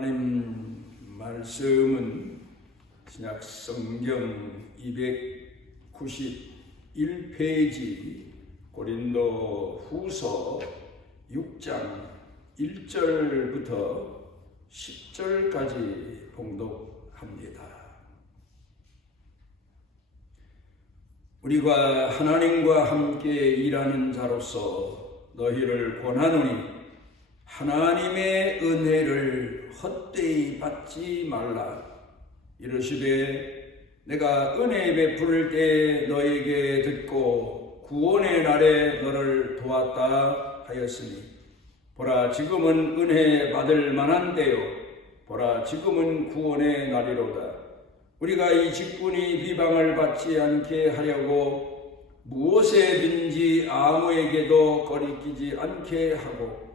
하나님 말씀은 신약 성경 291페이지 고린도 후서 6장 1절부터 10절까지 봉독합니다. 우리가 하나님과 함께 일하는 자로서 너희를 권하노니 하나님의 은혜를 헛되이 받지 말라. 이르시되 내가 은혜 베풀 때 너에게 듣고 구원의 날에 너를 도왔다 하였으니 보라 지금은 은혜 받을 만한 때요 보라 지금은 구원의 날이로다. 우리가 이 직분이 비방을 받지 않게 하려고 무엇에든지 아무에게도 거리끼지 않게 하고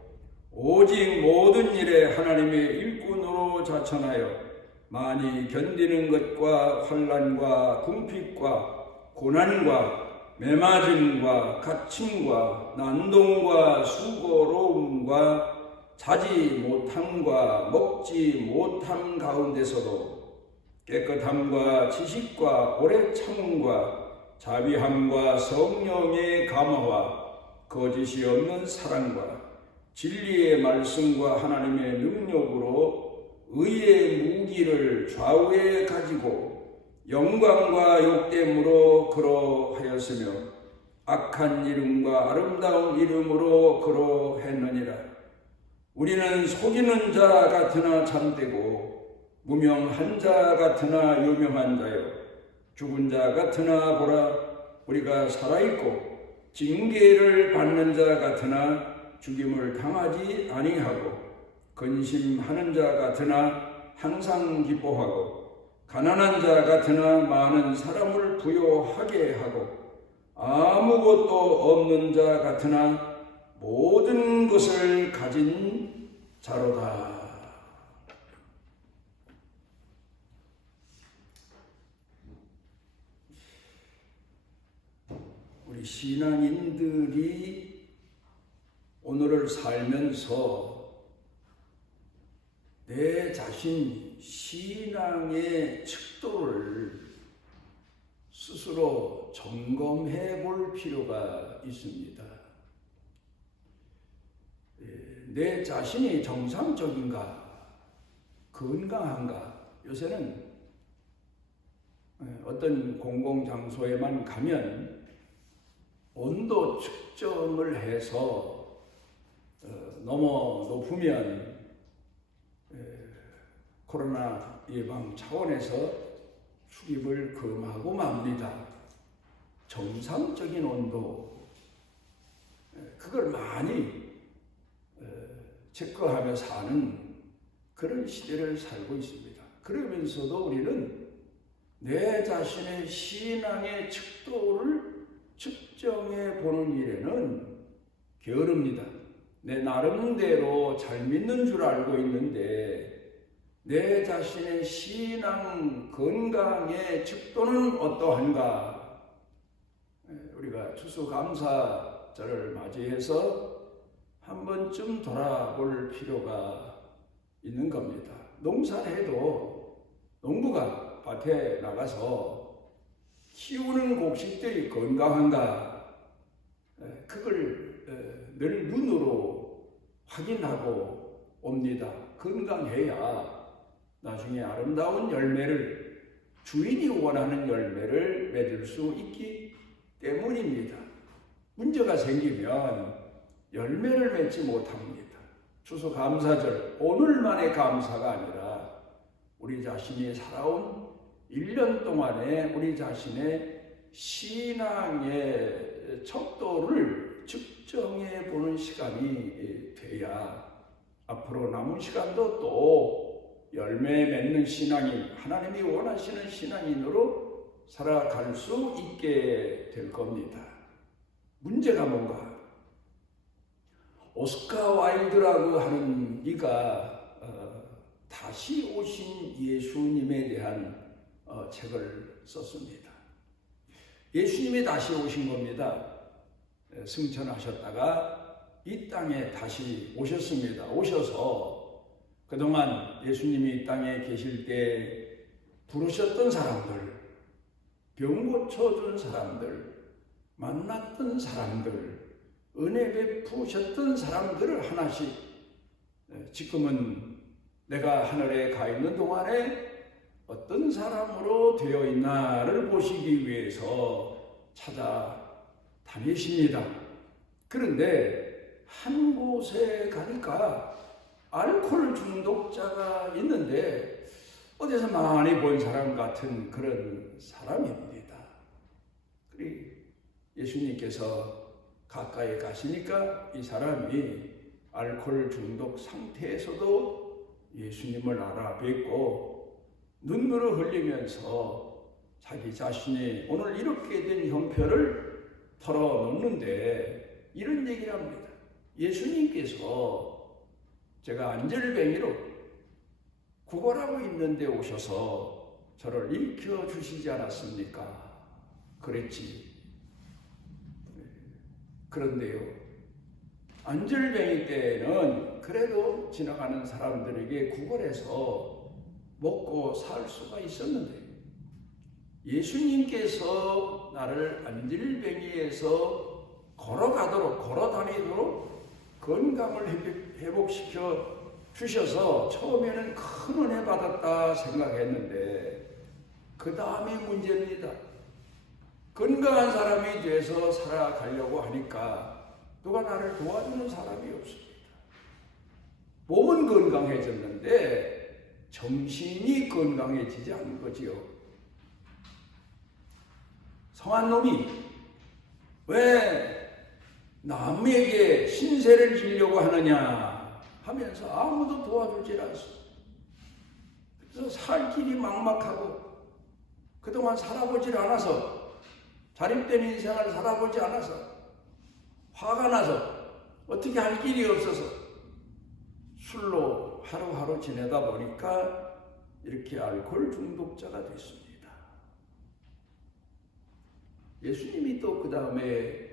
오직 모든 일에 하나님의 일꾼으로 자천하여 많이 견디는 것과 환난과 궁핍과 고난과 매맞음과 갇힘과 난동과 수고로움과 자지 못함과 먹지 못함 가운데서도 깨끗함과 지식과 오래 참음과 자비함과 성령의 감화와 거짓이 없는 사랑과 진리의 말씀과 하나님의 능력으로 의의 무기를 좌우에 가지고 영광과 욕됨으로 그러하였으며 악한 이름과 아름다운 이름으로 그러했느니라. 우리는 속이는 자 같으나 참되고 무명한 자 같으나 유명한 자요 죽은 자 같으나 보라 우리가 살아있고 징계를 받는 자 같으나 죽임을 당하지 아니하고 근심하는 자 같으나 항상 기뻐하고 가난한 자 같으나 많은 사람을 부요하게 하고 아무것도 없는 자 같으나 모든 것을 가진 자로다. 우리 신앙인들이 오늘을 살면서 내 자신 신앙의 척도를 스스로 점검해 볼 필요가 있습니다. 내 자신이 정상적인가, 건강한가. 요새는 어떤 공공장소에만 가면 온도 측정을 해서 너무 높으면 코로나 예방 차원에서 출입을 금하고 맙니다. 정상적인 온도 그걸 많이 체크하며 사는 그런 시대를 살고 있습니다. 그러면서도 우리는 내 자신의 신앙의 척도를 측정해 보는 일에는 게으릅니다. 내 나름대로 잘 믿는 줄 알고 있는데 내 자신의 신앙 건강의 척도는 어떠한가? 우리가 추수감사절을 맞이해서 한 번쯤 돌아볼 필요가 있는 겁니다. 농사를 해도 농부가 밭에 나가서 키우는 곡식들이 건강한가? 그걸 늘 눈으로 확인하고 옵니다. 건강해야 나중에 아름다운 열매를 주인이 원하는 열매를 맺을 수 있기 때문입니다. 문제가 생기면 열매를 맺지 못합니다. 추수감사절 오늘만의 감사가 아니라 우리 자신이 살아온 1년 동안에 우리 자신의 신앙의 척도를 측정해 보는 시간이 돼야 앞으로 남은 시간도 또 열매 맺는 신앙인, 하나님이 원하시는 신앙인으로 살아갈 수 있게 될 겁니다. 문제가 뭔가? 오스카 와일드라고 하는 이가 다시 오신 예수님에 대한 책을 썼습니다. 예수님이 다시 오신 겁니다. 승천하셨다가 이 땅에 다시 오셨습니다. 오셔서 그동안 예수님이 이 땅에 계실 때 부르셨던 사람들, 병 고쳐준 사람들, 만났던 사람들, 은혜 베푸셨던 사람들을 하나씩 지금은 내가 하늘에 가 있는 동안에 어떤 사람으로 되어 있나를 보시기 위해서 찾아다니십니다. 그런데 한 곳에 가니까 알코올 중독자가 있는데 어디서 많이 본 사람 같은 그런 사람입니다. 그리고 예수님께서 가까이 가시니까 이 사람이 알코올 중독 상태에서도 예수님을 알아뵙고 눈물을 흘리면서 자기 자신이 오늘 이렇게 된 형편을 털어놓는데 이런 얘기를 합니다. 예수님께서 제가 안절뱅이로 구걸하고 있는데 오셔서 저를 일으켜 주시지 않았습니까? 그랬지. 그런데요, 안절뱅이 때는 그래도 지나가는 사람들에게 구걸해서 먹고 살 수가 있었는데 예수님께서 나를 안절뱅이에서 걸어다니도록 건강을 회복시켜 주셔서 처음에는 큰 은혜 받았다 생각했는데 그 다음이 문제입니다. 건강한 사람이 돼서 살아가려고 하니까 누가 나를 도와주는 사람이 없습니다. 몸은 건강해졌는데 정신이 건강해지지 않은 거지요. 성한 놈이 왜 남에게 신세를 지려고 하느냐 하면서 아무도 도와주질 않습니다. 그래서 살 길이 막막하고 그동안 살아보질 않아서 자립된 인생을 살아보지 않아서 화가 나서 어떻게 할 길이 없어서 술로 하루하루 지내다 보니까 이렇게 알코올 중독자가 됐습니다. 예수님이 또 그 다음에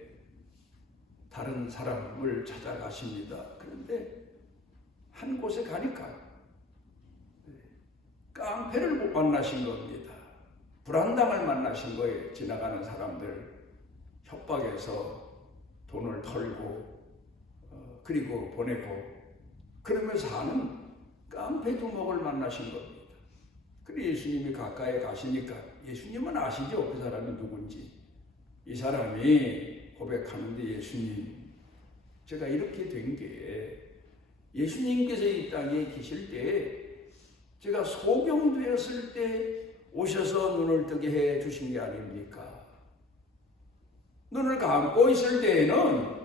다른 사람을 찾아가십니다. 그런데 한 곳에 가니까 깡패를 못 만나신 겁니다. 불안당을 만나신 거예요. 지나가는 사람들 협박해서 돈을 털고 그리고 보내고 그러면서 하는 깡패 두목을 만나신 겁니다. 그리고 예수님이 가까이 가시니까 예수님은 아시죠? 그 사람이 누군지. 이 사람이 고백하는데 예수님, 제가 이렇게 된 게 예수님께서 이 땅에 계실 때 제가 소경되었을 때 오셔서 눈을 뜨게 해 주신 게 아닙니까? 눈을 감고 있을 때에는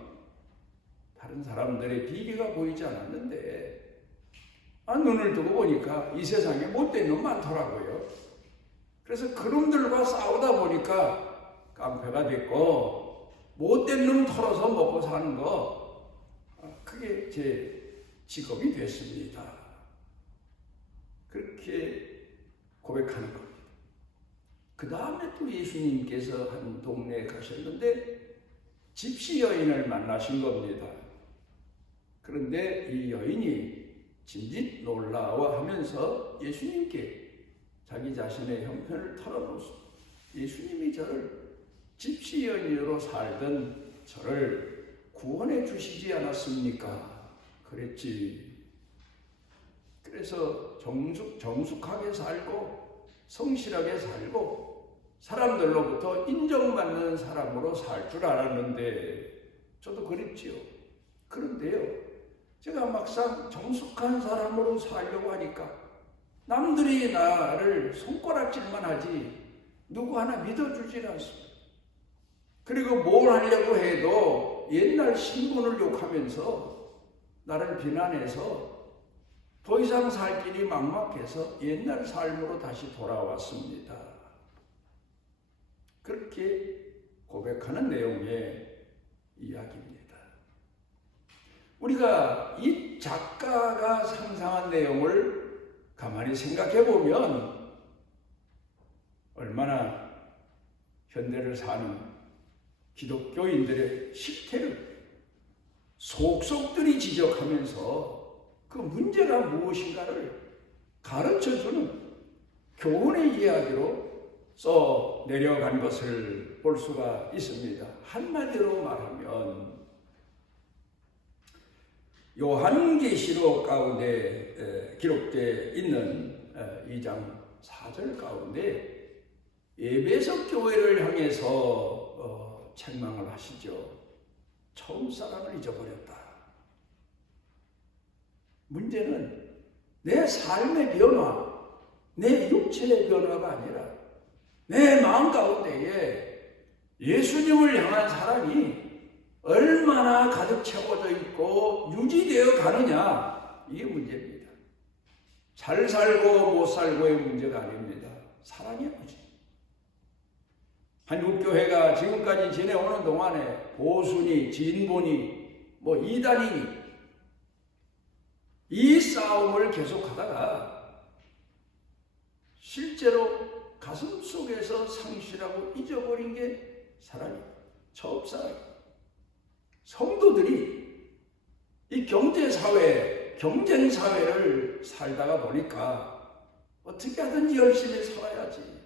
다른 사람들의 비리가 보이지 않았는데 눈을 뜨고 보니까 이 세상에 못된 놈 많더라고요. 그래서 그놈들과 싸우다 보니까 깡패가 됐고 못된 놈 털어서 먹고 사는 거 그게 제 직업이 됐습니다. 그렇게 고백하는 겁니다. 그 다음에 또 예수님께서 한 동네에 가셨는데 집시 여인을 만나신 겁니다. 그런데 이 여인이 진짓 놀라워하면서 예수님께 자기 자신의 형편을 털어놓습니다. 예수님이 저를 집시 여인으로 살던 저를 구원해 주시지 않았습니까? 그랬지. 그래서 정숙하게 살고 성실하게 살고 사람들로부터 인정받는 사람으로 살 줄 알았는데 저도 그랬지요. 그런데요, 제가 막상 정숙한 사람으로 살려고 하니까 남들이 나를 손가락질만 하지 누구 하나 믿어주질 않습니다. 그리고 뭘 하려고 해도 옛날 신분을 욕하면서 나를 비난해서 더 이상 살 길이 막막해서 옛날 삶으로 다시 돌아왔습니다. 그렇게 고백하는 내용의 이야기입니다. 우리가 이 작가가 상상한 내용을 가만히 생각해 보면 얼마나 현대를 사는 기독교인들의 실태를 속속들이 지적하면서 그 문제가 무엇인가를 가르쳐주는 교훈의 이야기로 써 내려간 것을 볼 수가 있습니다. 한마디로 말하면 요한계시록 가운데 기록되어 있는 2장 4절 가운데 에베소 교회를 향해서 책망을 하시죠. 처음 사랑을 잊어버렸다. 문제는 내 삶의 변화, 내 육체의 변화가 아니라 내 마음 가운데에 예수님을 향한 사랑이 얼마나 가득 채워져 있고 유지되어 가느냐, 이게 문제입니다. 잘 살고 못 살고의 문제가 아닙니다. 사랑의 문제. 한국교회가 지금까지 지내오는 동안에 보수니 진보니 이단이니 이 싸움을 계속하다가 실제로 가슴 속에서 상실하고 잊어버린 게 사랑이에요. 처음사랑이에요. 성도들이 이 경제사회, 경쟁사회를 살다가 보니까 어떻게 하든지 열심히 살아야지.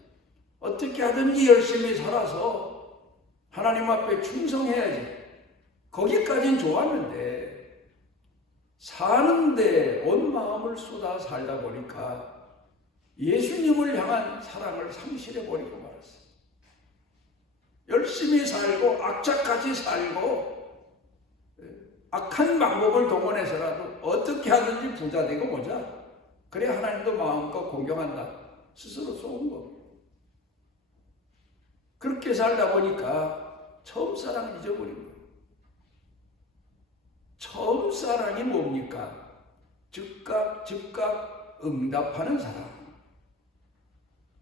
어떻게 하든지 열심히 살아서 하나님 앞에 충성해야지. 거기까지는 좋았는데 사는데 온 마음을 쏟아 살다 보니까 예수님을 향한 사랑을 상실해버리고 말았어요. 열심히 살고 악착같이 살고 악한 방법을 동원해서라도 어떻게 하든지 부자 되고 보자. 그래 하나님도 마음껏 공경한다. 스스로 쏘은 겁니다. 그렇게 살다 보니까 처음 사랑을 잊어버린 거예요. 처음 사랑이 뭡니까? 즉각 응답하는 사랑.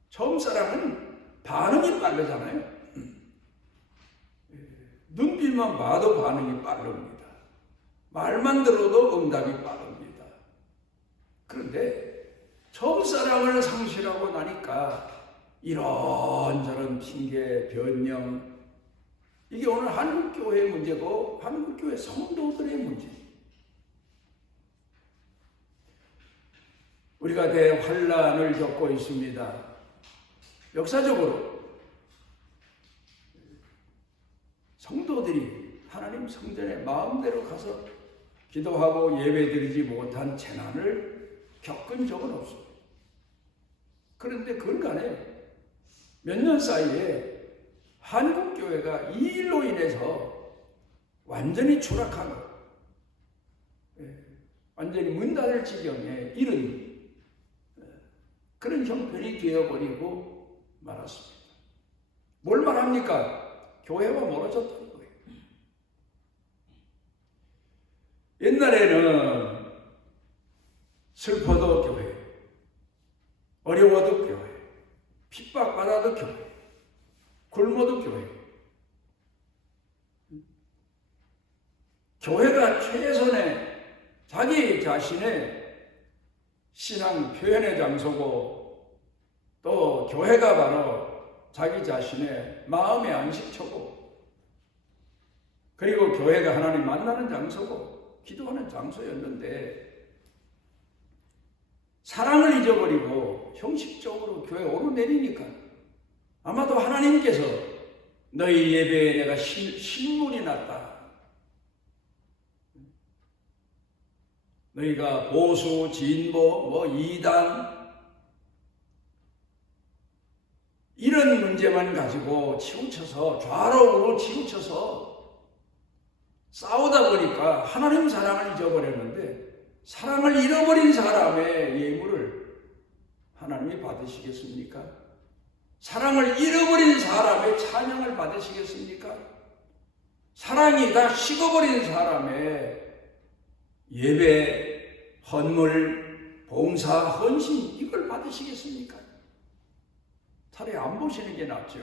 처음 사랑은 반응이 빠르잖아요. 눈빛만 봐도 반응이 빠릅니다. 말만 들어도 응답이 빠릅니다. 그런데 처음 사랑을 상실하고 나니까 이런저런 핑계, 변명, 이게 오늘 한국교회의 문제고 한국교회 성도들의 문제입니다. 우리가 대환란을 겪고 있습니다. 역사적으로 성도들이 하나님 성전에 마음대로 가서 기도하고 예배드리지 못한 재난을 겪은 적은 없습니다. 그런데 그간에 몇 년 사이에 한국교회가 이 일로 인해서 완전히 추락한 것, 완전히 문 닫을 지경에 이른 그런 형편이 되어버리고 말았습니다. 뭘 말합니까? 교회와 멀어졌다는 거예요. 옛날에는 슬퍼도 교회, 어려워도 교회, 핍박받아도 교회, 굶어도 교회. 교회가 최선의 자기 자신의 신앙 표현의 장소고 또 교회가 바로 자기 자신의 마음의 안식처고 그리고 교회가 하나님 만나는 장소고 기도하는 장소였는데 사랑을 잊어버리고 형식적으로 교회에 오르내리니까 아마도 하나님께서 너희 예배에 내가 신문이 났다. 너희가 보수, 진보, 이단 이런 문제만 가지고 치우쳐서 좌로우로 치우쳐서 싸우다 보니까 하나님 사랑을 잊어버렸는데 사랑을 잃어버린 사람의 예물을 하나님이 받으시겠습니까? 사랑을 잃어버린 사람의 찬양을 받으시겠습니까? 사랑이 다 식어버린 사람의 예배, 헌물, 봉사, 헌신 이걸 받으시겠습니까? 차라리 안 보시는 게 낫죠.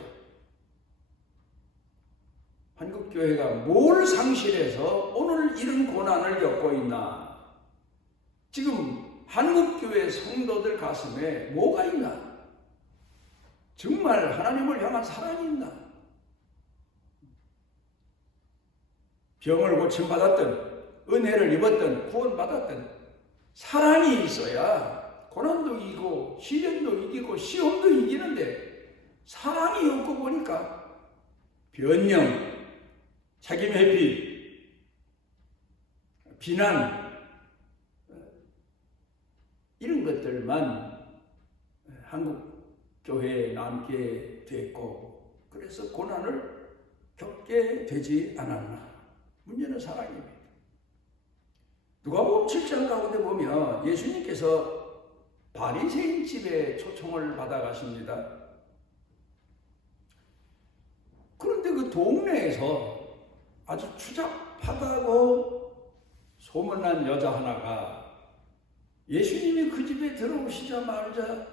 한국교회가 뭘 상실해서 오늘 이런 고난을 겪고 있나? 지금 한국교회 성도들 가슴에 뭐가 있나? 정말 하나님을 향한 사랑이 있나? 병을 고침받았던, 은혜를 입었던, 구원받았던, 사랑이 있어야 고난도 이기고 시련도 이기고 시험도 이기는데 사랑이 없고 보니까 변명, 책임 회피, 비난 이런 것들만 한국 교회에 남게 됐고 그래서 고난을 겪게 되지 않았나. 문제는 사랑입니다. 누가복음 7장 가운데 보면 예수님께서 바리새인 집에 초청을 받아 가십니다. 그런데 그 동네에서 아주 추잡하다고 소문난 여자 하나가 예수님이 그 집에 들어오시자마자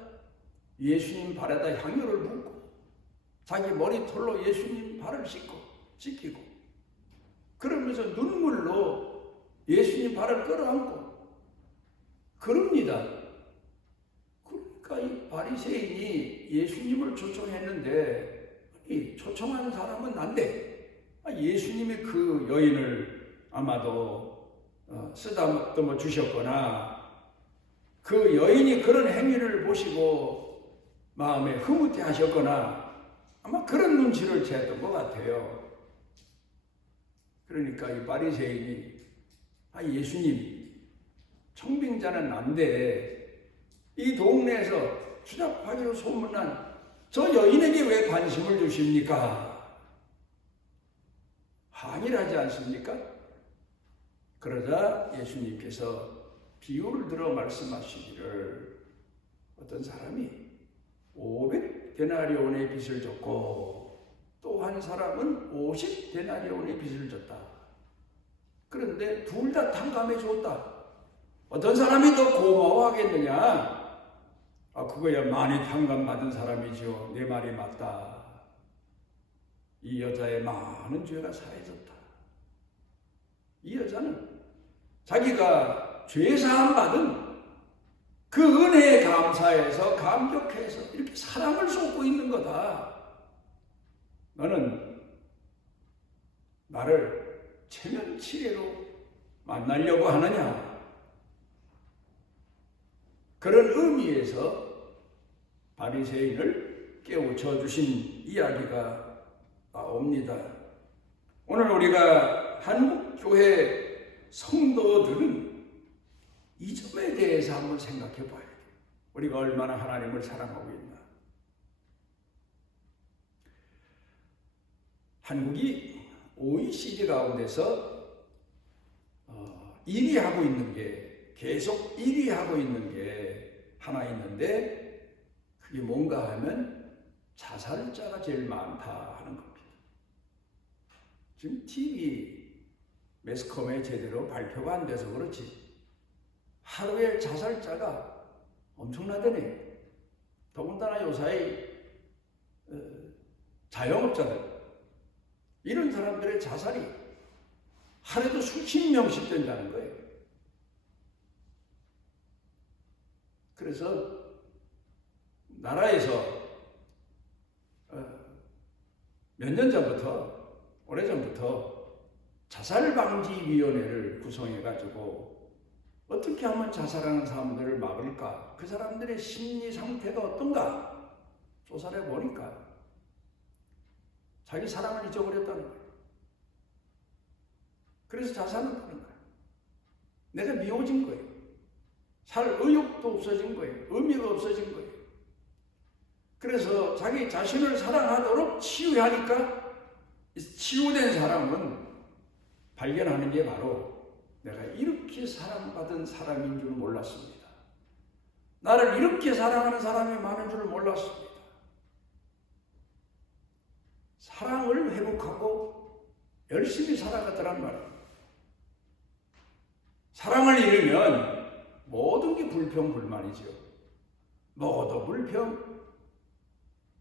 예수님 발에다 향유를 붓고 자기 머리털로 예수님 발을 씻기고 그러면서 눈물로 예수님 발을 끌어안고 그럽니다. 그러니까 이 바리새인이 예수님을 초청했는데 이 초청하는 사람은 난데 예수님이 그 여인을 아마도 쓰다듬어 주셨거나 그 여인이 그런 행위를 보시고 마음에 흐뭇해 하셨거나 아마 그런 눈치를 채었던 것 같아요. 그러니까 이 바리새인이 예수님 청빙자는 난데 이 동네에서 추잡하기로 소문난 저 여인에게 왜 관심을 주십니까? 항의를 하지 않습니까? 그러자 예수님께서 비유를 들어 말씀하시기를 어떤 사람이 500데나리온의 빚을 졌고 또 한 사람은 50데나리온의 빚을 졌다. 그런데 둘 다 탕감해 줬다. 어떤 사람이 더 고마워하겠느냐? 그거야 많이 탕감받은 사람이죠. 내 말이 맞다. 이 여자의 많은 죄가 사해졌다. 이 여자는 자기가 죄사함 받은 그 은혜에 감사해서 감격해서 이렇게 사랑을 쏟고 있는 거다. 너는 나를 체면치레로 만나려고 하느냐? 그런 의미에서 바리새인을 깨우쳐 주신 이야기가 나옵니다. 오늘 우리가 한국 교회 성도들은 이 점에 대해서 한번 생각해 봐야 돼요. 우리가 얼마나 하나님을 사랑하고 있나. 한국이 OECD 가운데서 1위 하고 있는 게 계속 1위 하고 있는 게 하나 있는데 그게 뭔가 하면 자살자가 제일 많다 하는 겁니다. 지금 TV 매스컴에 제대로 발표가 안 돼서 그렇지 하루에 자살자가 엄청나더니 더군다나 요사이 자영업자들 이런 사람들의 자살이 하루에도 수십 명씩 된다는 거예요. 그래서 나라에서 몇 년 전부터 오래전부터 자살방지위원회를 구성해가지고 어떻게 하면 자살하는 사람들을 막을까? 그 사람들의 심리 상태가 어떤가? 조사를 해보니까 자기 사랑을 잊어버렸다는 거예요. 그래서 자살을 하는 거예요. 내가 미워진 거예요. 살 의욕도 없어진 거예요. 의미가 없어진 거예요. 그래서 자기 자신을 사랑하도록 치유하니까 치유된 사람은 발견하는 게 바로 내가 이렇게 사랑받은 사람인 줄 몰랐습니다. 나를 이렇게 사랑하는 사람이 많은 줄 몰랐습니다. 사랑을 회복하고 열심히 살아가더란 말이에요. 사랑을 잃으면 모든 게 불평불만이죠. 먹어도 불평,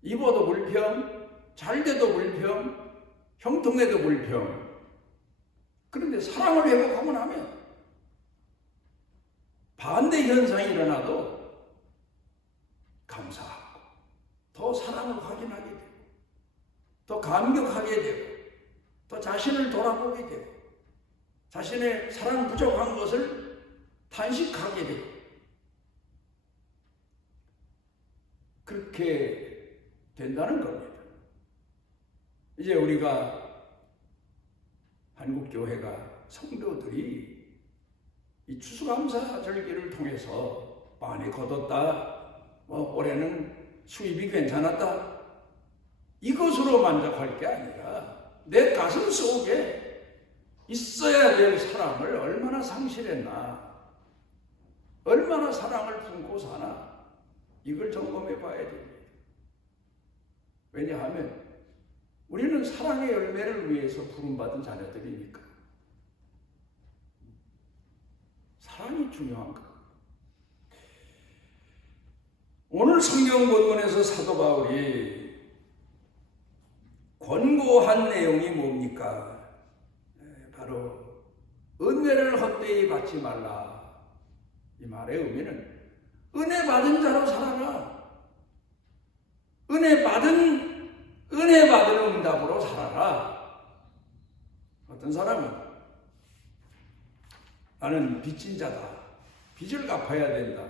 입어도 불평, 잘돼도 불평, 형통해도 불평. 그런데 사랑을 회복하고 나면 반대 현상이 일어나도 감사하고 더 사랑을 확인하게 되고 더 감격하게 되고 더 자신을 돌아보게 되고 자신의 사랑 부족한 것을 단식하게 되고 그렇게 된다는 겁니다. 이제 우리가 한국교회가 성도들이 이 추수감사절기를 통해서 많이 거뒀다, 올해는 수입이 괜찮았다, 이것으로 만족할 게 아니라 내 가슴 속에 있어야 될 사랑을 얼마나 상실했나, 얼마나 사랑을 품고 사나, 이걸 점검해 봐야 됩니다. 왜냐하면 우리는 사랑의 열매를 위해서 부름받은 자녀들이니까. 사랑이 중요한 것. 오늘 성경 본문에서 사도 바울이 권고한 내용이 뭡니까? 바로 은혜를 헛되이 받지 말라. 이 말의 의미는 은혜 받은 자로 살아라. 은혜 받은 응답으로 살아라. 어떤 사람은 나는 빚진 자다, 빚을 갚아야 된다,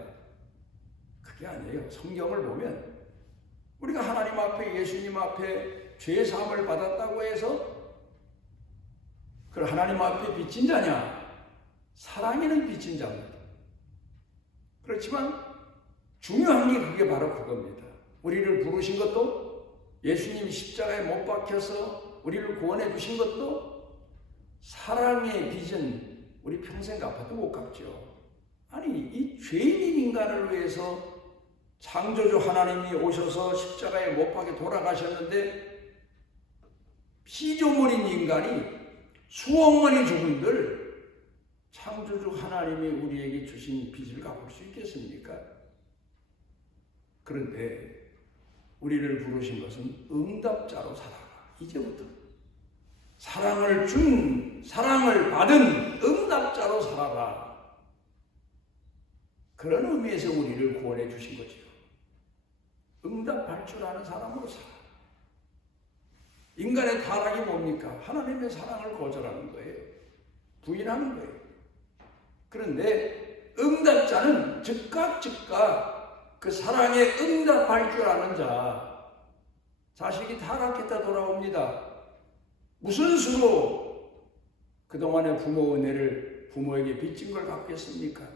그게 아니에요. 성경을 보면 우리가 하나님 앞에, 예수님 앞에 죄의 사함을 받았다고 해서 그 하나님 앞에 빚진 자냐? 사랑에는 빚진 자입니다. 그렇지만 중요한 게 그게 바로 그겁니다. 우리를 부르신 것도, 예수님이 십자가에 못 박혀서 우리를 구원해 주신 것도 사랑의 빚은 우리 평생 갚아도 못 갚죠. 아니, 이 죄인인 인간을 위해서 창조주 하나님이 오셔서 십자가에 못 박혀 돌아가셨는데 피조물인 인간이 수억만이 죽은들 창조주 하나님이 우리에게 주신 빚을 갚을 수 있겠습니까? 그런데 우리를 부르신 것은 응답자로 살아라. 이제부터 사랑을 받은 응답자로 살아라. 그런 의미에서 우리를 구원해 주신 거죠. 응답할 줄 아는 사람으로 살아라. 인간의 타락이 뭡니까? 하나님의 사랑을 거절하는 거예요. 부인하는 거예요. 그런데 응답자는 즉각 그 사랑에 응답할 줄 아는 자, 자식이 타락했다 돌아옵니다. 무슨 수로 그동안의 부모 은혜를 부모에게 빚진 걸 갚겠습니까?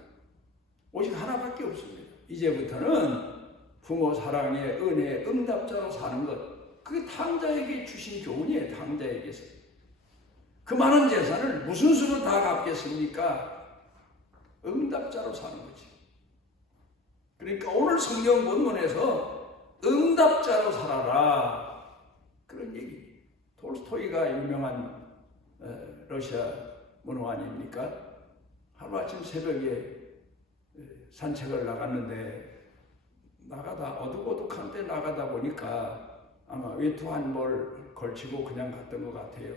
오직 하나밖에 없습니다. 이제부터는 부모 사랑의 은혜 응답자로 사는 것, 그게 탕자에게 주신 교훈이에요. 탕자에게서. 그 많은 재산을 무슨 수로 다 갚겠습니까? 응답자로 사는 거지. 그러니까 오늘 성경 본문에서 응답자로 살아라, 그런 얘기. 톨스토이가 유명한 러시아 문호 아닙니까? 하루아침 새벽에 산책을 나갔는데 어둑어둑한데 나가다 보니까 아마 외투한 뭘 걸치고 그냥 갔던 것 같아요.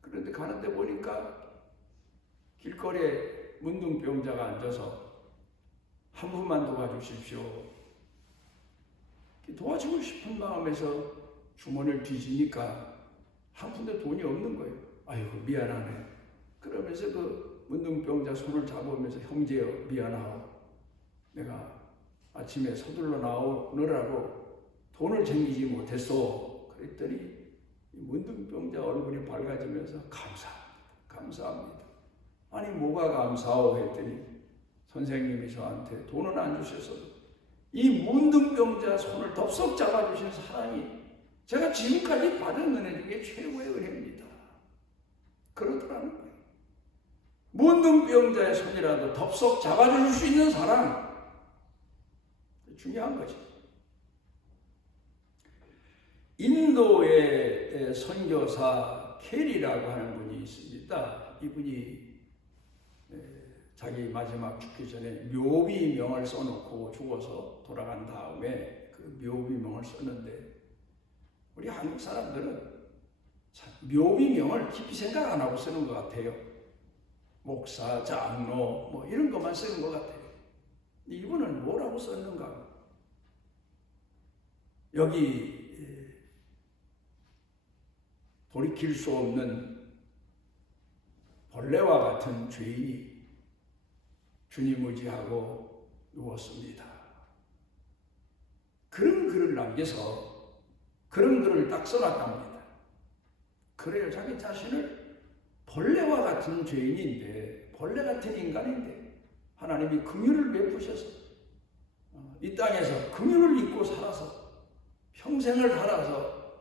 그런데 가는데 보니까 길거리에 문둥병자가 앉아서 한 분만 도와주십시오. 도와주고 싶은 마음에서 주머니를 뒤지니까 한 푼도 돈이 없는 거예요. 아이고 미안하네. 그러면서 그 문둥병자 손을 잡으면서 형제여 미안하오. 내가 아침에 서둘러 나오느라고 돈을 챙기지 못했어. 그랬더니 문둥병자 얼굴이 밝아지면서 감사합니다. 아니 뭐가 감사하오 했더니 선생님이 저한테 돈은 안 주셔서 이 문둥병자 손을 덥석 잡아주신 사랑이 제가 지금까지 받은 은혜 중에 최고의 은혜입니다. 그러더라는 거예요. 문둥병자의 손이라도 덥석 잡아줄 수 있는 사랑, 중요한 거지. 인도의 선교사 캐리라고 하는 분이 있습니다. 이분이 자기 마지막 죽기 전에 묘비명을 써놓고 죽어서 돌아간 다음에 그 묘비명을 썼는데 우리 한국 사람들은 묘비명을 깊이 생각 안 하고 쓰는 것 같아요. 목사, 장로 뭐 이런 것만 쓰는 것 같아요. 이분은 뭐라고 썼는가? 여기 돌이킬 수 없는 벌레와 같은 죄인이 주님 의지하고 누웠습니다. 그런 글을 남겨서 그런 글을 딱 써놨답니다. 그래요. 자기 자신을 벌레와 같은 죄인인데, 벌레 같은 인간인데 하나님이 긍휼을 베푸셔서 이 땅에서 긍휼을 잊고 살아서 평생을 살아서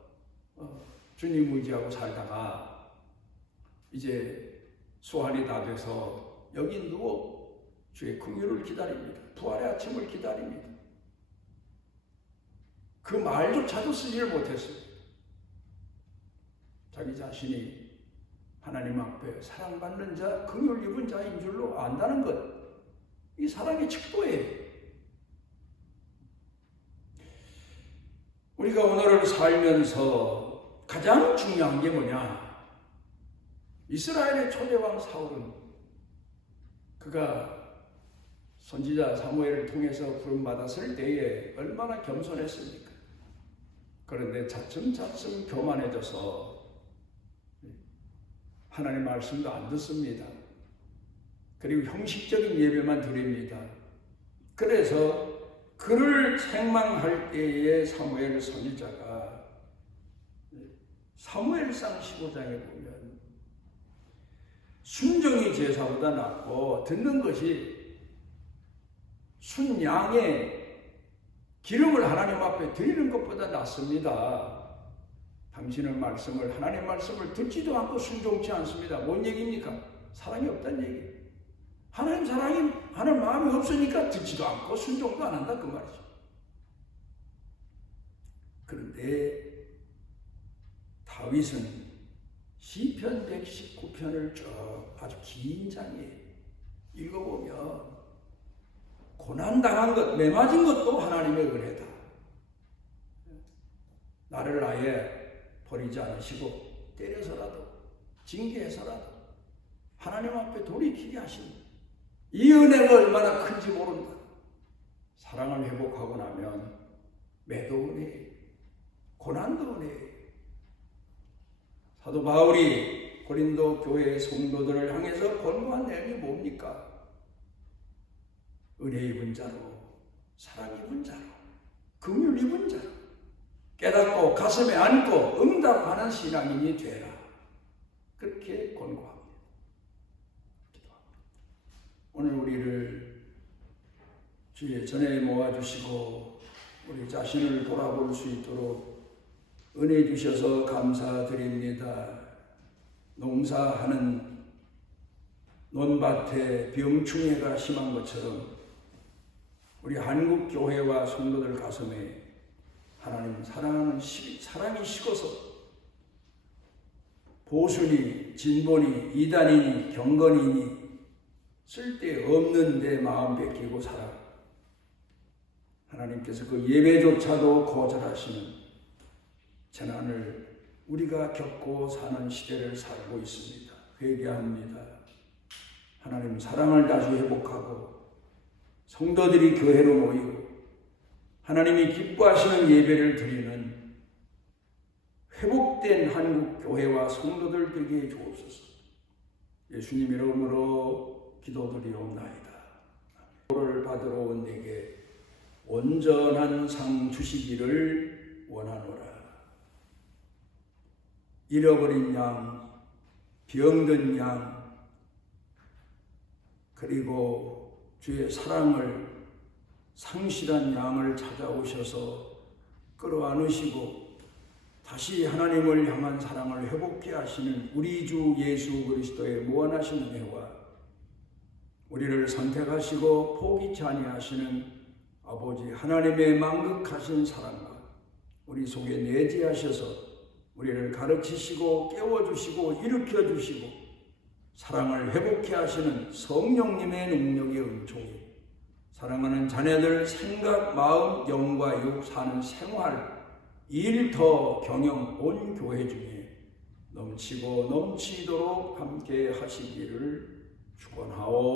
주님 의지하고 살다가 이제 수환이 다 돼서 여기 누워 주의 긍휼을 기다립니다. 부활의 아침을 기다립니다. 그 말조차도 쓰지를 못했습니다. 자기 자신이 하나님 앞에 사랑받는 자, 긍휼 입은 자인 줄로 안다는 것, 이 사랑의 척도예요. 우리가 오늘을 살면서 가장 중요한 게 뭐냐? 이스라엘의 초대왕 사울은 그가 선지자 사무엘을 통해서 부름받았을 때에 얼마나 겸손했습니까? 그런데 차츰차츰 교만해져서 하나님 말씀도 안 듣습니다. 그리고 형식적인 예배만 드립니다. 그래서 그를 책망할 때에 사무엘 선지자가 사무엘상 15장에 보면 순종이 제사보다 낫고 듣는 것이 순양의 기름을 하나님 앞에 드리는 것보다 낫습니다. 당신은 하나님 말씀을 듣지도 않고 순종치 않습니다. 뭔 얘기입니까? 사랑이 없다는 얘기예요. 하나님 사랑이 하는 마음이 없으니까 듣지도 않고 순종도 안 한다 그 말이죠. 그런데 다윗은 시편 119편을 쭉 아주 긴 장에 읽어보면 고난당한 것, 매맞은 것도 하나님의 은혜다. 나를 아예 버리지 않으시고 때려서라도 징계해서라도 하나님 앞에 돌이키게 하신 이 은혜가 얼마나 큰지 모른다. 사랑을 회복하고 나면 매도 은혜, 고난도 은혜. 사도 바울이 고린도 교회의 성도들을 향해서 권고한 내용이 뭡니까? 은혜 입은 자로, 사랑 입은 자로, 긍휼 입은 자로 깨닫고 가슴에 안고 응답하는 신앙인이 되라. 그렇게 권고합니다. 오늘 우리를 주의 전에 모아주시고 우리 자신을 돌아볼 수 있도록 은혜 주셔서 감사드립니다. 농사하는 논밭에 병충해가 심한 것처럼 우리 한국 교회와 성도들 가슴에 하나님 사랑이 식어서 보수니 진보니 이단이니 경건이니 쓸데없는 데 마음 베끼고 살아 하나님께서 그 예배조차도 거절하시는 재난을 우리가 겪고 사는 시대를 살고 있습니다. 회개합니다. 하나님 사랑을 다시 회복하고 성도들이 교회로 모이고 하나님이 기뻐하시는 예배를 드리는 회복된 한국 교회와 성도들 되게 주옵소서. 예수님 이름으로 기도드리옵나이다. 기도를 받으러 온 내게 온전한 상 주시기를 원하노라. 잃어버린 양, 병든 양, 그리고 주의 사랑을 상실한 양을 찾아오셔서 끌어안으시고 다시 하나님을 향한 사랑을 회복케 하시는 우리 주 예수 그리스도의 무한하신 은혜와 우리를 선택하시고 포기치 아니하시는 아버지 하나님의 만극하신 사랑과 우리 속에 내재하셔서 우리를 가르치시고 깨워주시고 일으켜주시고 사랑을 회복케 하시는 성령님의 능력의 은총이 사랑하는 자녀들 생각, 마음, 영과 육 사는 생활, 일터, 경영 온 교회 중에 넘치고 넘치도록 함께 하시기를 축원하오.